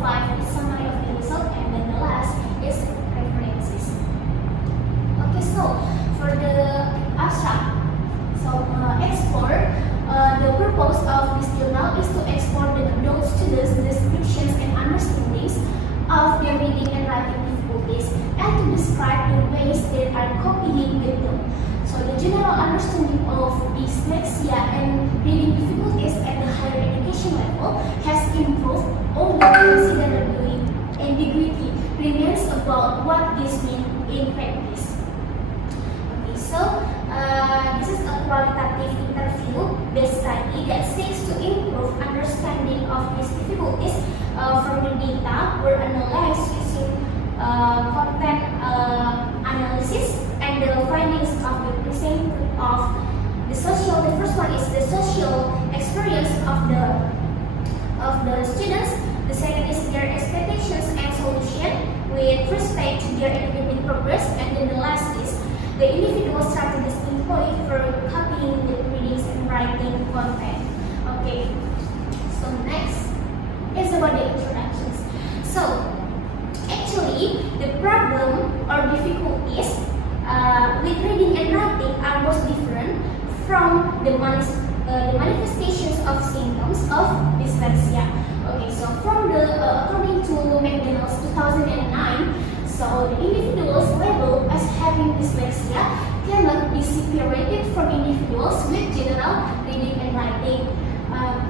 5 is summary of the result, and then the last is references. Okay, so for the abstract, the purpose of this journal is to explore the adult students' descriptions and understandings of their reading and writing difficulties, and to describe the ways they are coping with them. So the general understanding of dyslexia and reading difficulties at the higher education level has improved, although considerably ambiguity remains about what this means in practice. Okay, so this is a qualitative interview-based study that seeks to improve understanding of these difficulties from the data were analyzed using content analysis and the findings of the presentation of the social. The first one is the social experience of the students. The second is their expectations and solution with respect to their academic progress, and then the last is the individual strategies employed for copying with readings and writing content. Okay, so next is about the introductions. So actually, the problem or difficulties with reading and writing are most different from the manifestations of symptoms of dyslexia. Okay, so from the according to McDonald's 2009, so the individuals labeled as having dyslexia cannot be separated from individuals with general reading and writing,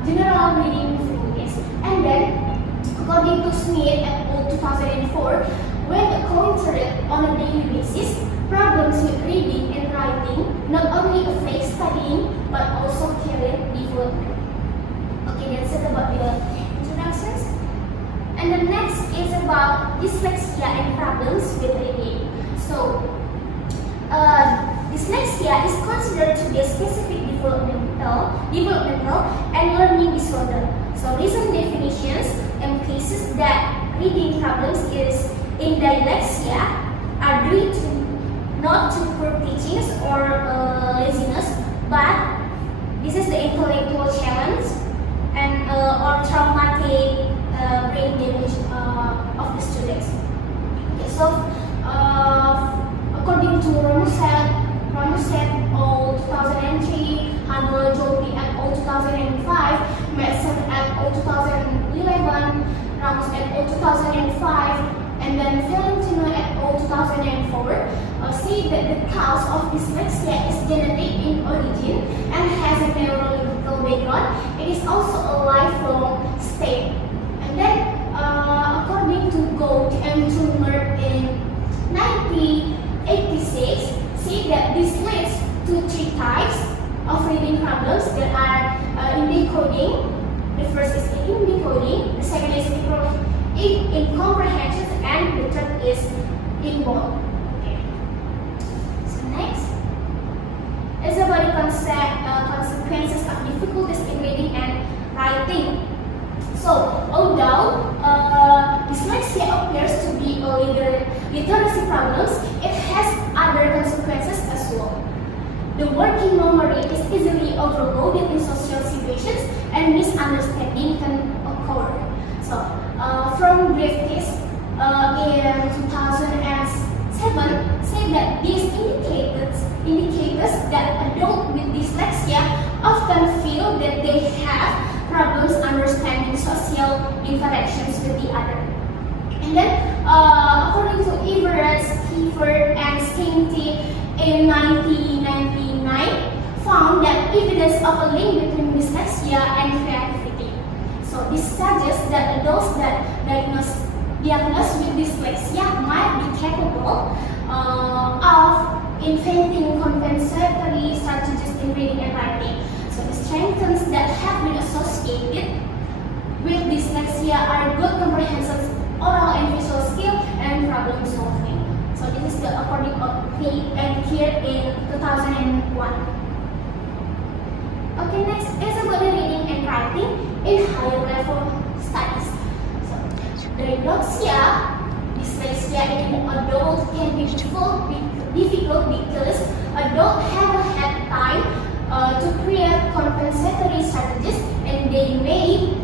difficulties. And then, according to Smith et al. 2004, when encountered on a daily basis, problems with reading and writing not only affect studying but also career development. Okay, that's it about the introductions. And the next is about dyslexia and problems with reading. So, dyslexia is considered to be a specific developmental and learning disorder. So, recent definitions emphasize that reading problems in dyslexia are due to not to poor teachings or laziness, but this is the intellectual challenge and or traumatic brain damage of the students. Okay, so according to Ramuset et al. 2003, Handel Joby et al. 2005, Madsen et al. 2011, Ramos et al. 2005, and then Valentino et al. 2004, say that the cause of dyslexia is genetic in origin and has a neurological background. It is also a lifelong state. And then, according to Gold and Trumer in 1986, say that this leads to 3 types of reading problems that are in decoding. The first is in decoding, the second is in comprehension, and the third is in bold. Okay. So next is about the consequences of difficulties in reading and writing. So although dyslexia appears to be a literacy problems, it has other consequences as well. The working memory is easily overloaded in social situations, and misunderstanding can occur. So, from Griffiths in 2007 say that these indicators that adults with dyslexia often feel that they have problems understanding social interactions with the other. And then, according to Everett, Clifford, and Sainty in 1999, found that evidence of a link between dyslexia and creativity. So this suggests that adults that diagnosed with dyslexia might be capable of inventing compensatory strategies in reading and writing. So the strengths that have been associated with dyslexia are good comprehension, oral and visual skill, and problem solving. So this is the according of Clay and Kier in 2001. Okay, next is about the reading and writing in higher level studies. So, dyslexia in adults can be difficult because adults haven't had time to create compensatory strategies, and they may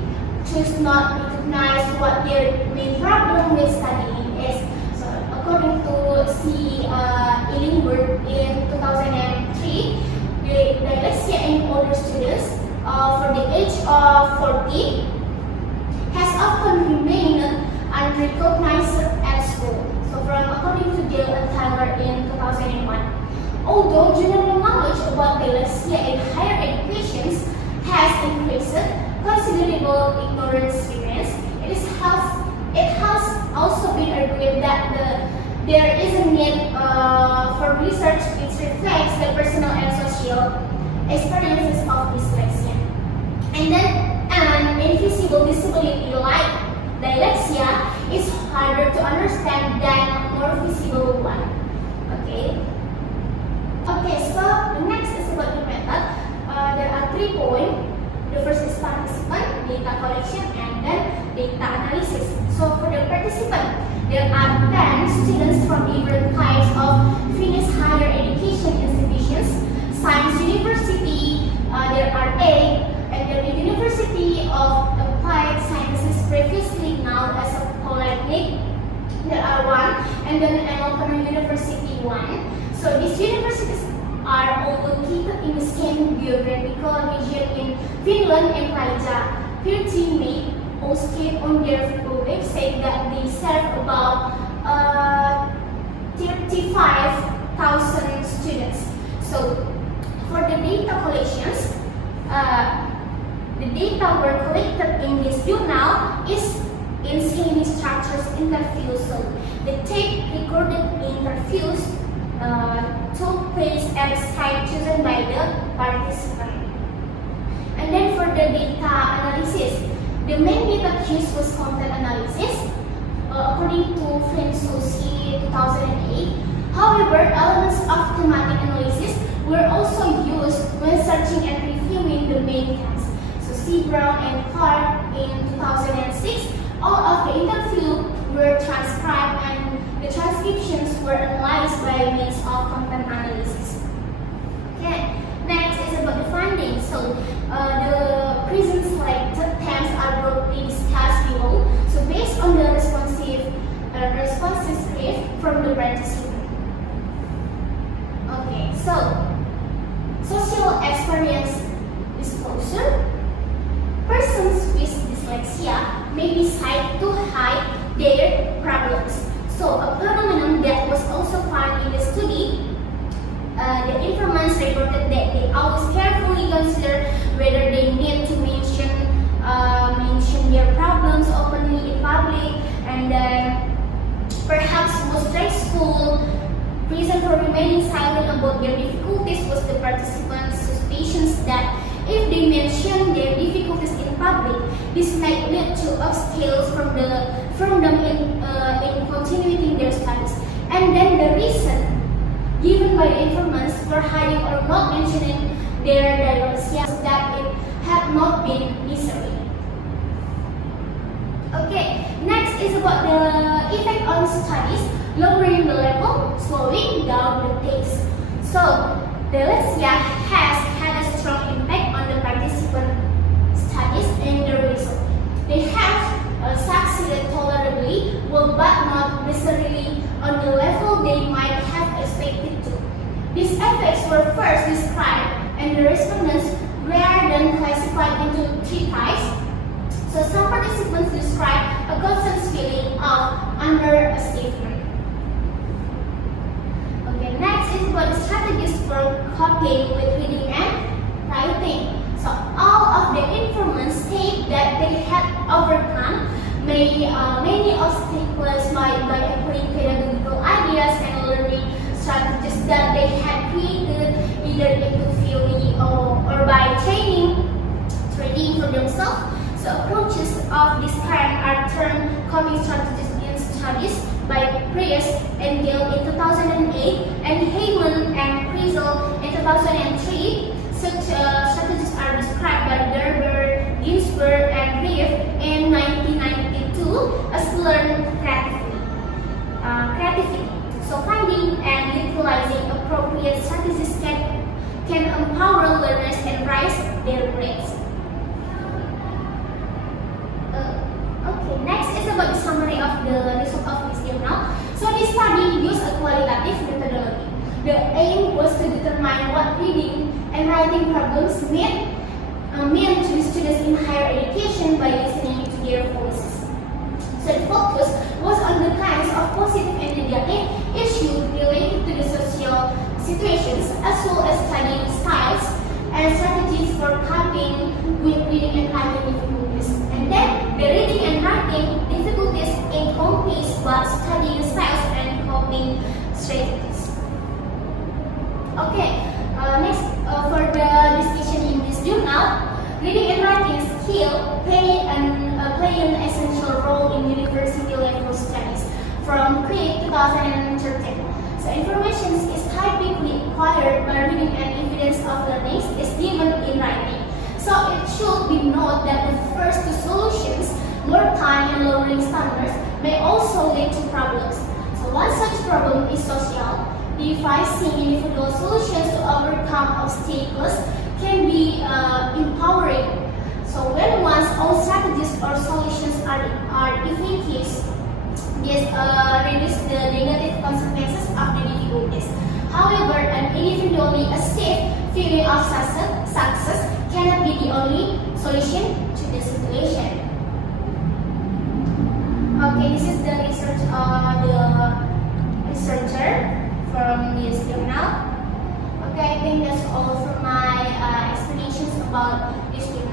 choose not to recognize what their main problem with studying is. So according to C. Illingworth in 2003, the dyslexia in older students for the age of 40 has often remained unrecognized at school. So from according to Dale and Tyler in 2001, although general knowledge about dyslexia in higher education has increased, considerable ignorance remains. It has also been argued that there is a need for research which reflects the personal and social experiences of dyslexia. And then an invisible disability like dyslexia is harder to understand than a more visible one. Okay. Okay, so the next is about the method. There are 3 points. The first is participant, data collection, and then data analysis. So for the participant, there are 10 students from different types of Finnish higher education institutions. Science University, there are 8, and the University of Applied Sciences, previously known as a Polytechnic, there are 1, and then Aalto University 1. So these universities are all located in the same geographical region in Finland and Raija. 13 May posted on their website that they serve about 35,000 students. So for the data collections, the data were collected in this journal is in semi-structured interviews. So the tape recorded interviews took place at a site chosen by the participant. And then for the data analysis, the main data used was content analysis, according to French Soci 2008. However, elements of thematic analysis were also used when searching and reviewing the main text. So C. Brown and Clark in 2006, all of the interviews were transcribed and the transcriptions were analyzed by means of content analysis. Okay, next is about the findings. So the present selected themes are broadly discussed below. So based on the responses script from the participant. Okay, so social experience disclosure. Persons with dyslexia may decide to hide their problems. So a phenomenon that was also found in the study, the informants reported that they always carefully consider whether they need to mention their problems openly in public, and then perhaps most stressful reason for remaining silent about their difficulties was the participants' suspicions that if they mention their difficulties in public, this might lead to obstacles from them in continuing their studies. And then the reason given by the informants for hiding or not mentioning their dyslexia was that it had not been necessary. Okay, next is about the effect on studies, lowering the level, slowing down the pace. So, dyslexia has had a strong impact on the participant studies and the result. They have succeeded tolerably, well, but not necessarily on the level they might have expected to. These effects were first described, and the respondents were then classified into 3 types. So some participants described a constant feeling of underachievement. Okay, next is about the strategies for coping with reading and writing. So all of the informants state that they had overcome many obstacles by applying pedagogical ideas and learning strategies that they had created either individually or by training for themselves. So approaches of this kind are termed coping strategies in studies by Priest and Gill in 2008 and Heyman and Kriesel in 2003. Such strategies are described by Gerber, Ginsberg, and Reeve in 1992 as learned creativity. So finding and utilizing appropriate strategies can empower learners and raise their grades. Okay. the result of this journal. So this study used a qualitative methodology. The aim was to determine what reading and writing problems meant to the students in higher education by listening to their voices. So the focus was on the kinds of positive and negative issues related to the social situations, as well as studying styles and strategies for coping with reading and writing difficulties. And then the reading and writing difficulties encompass both studying styles and coping strategies. Okay, next for the discussion in this journal, reading and writing skill play an essential role in university level studies from CREED 2013. So information is typically acquired by reading and evidence of learning is given in writing. So it should be noted that the first two solutions, more time and lowering standards, may also lead to problems. So one such problem is social. Devising individual solutions to overcome obstacles can be empowering. So when one's own strategies or solutions are efficacious, this reduces the negative consequences of the difficulties. However, an individually achieved feeling of success cannot be the only solution to the situation. Okay, this is the research of the researcher from this journal. Okay, I think that's all for my explanations about this journal.